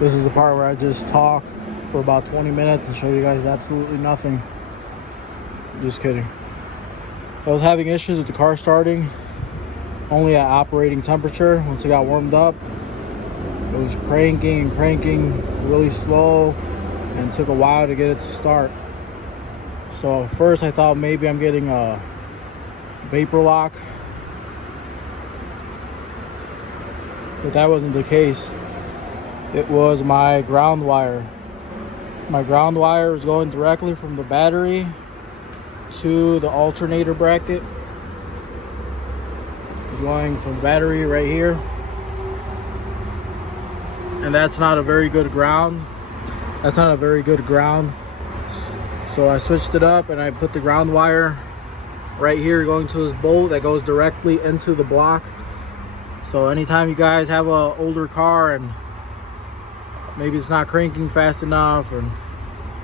This is the part where I just talk for about 20 minutes and show you guys absolutely nothing. Just kidding. I was having issues with the car starting only at operating temperature. Once it got warmed up, it was cranking and cranking really slow, and it took a while to get it to start. So first I thought maybe I'm getting a vapor lock, but that wasn't the case. It was my ground wire. My ground wire was going directly from the battery to the alternator bracket. It's going from the battery right here, and that's not a very good ground. So I switched it up and I put the ground wire right here going to this bolt that goes directly into the block. So anytime you guys have a older car and maybe it's not cranking fast enough and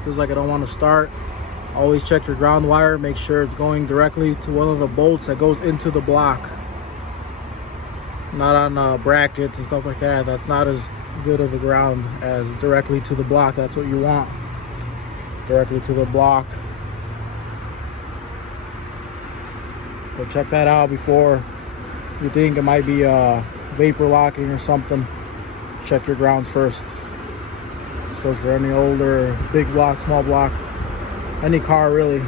feels like I don't want to start, always check your ground wire. Make sure it's going directly to one of the bolts that goes into the block, not on brackets and stuff like that. That's not as good of a ground as directly to the block. That's what you want, directly to the block. So check that out before you think it might be vapor locking or something. Check your grounds first. This goes for any older, big block, small block, any car really.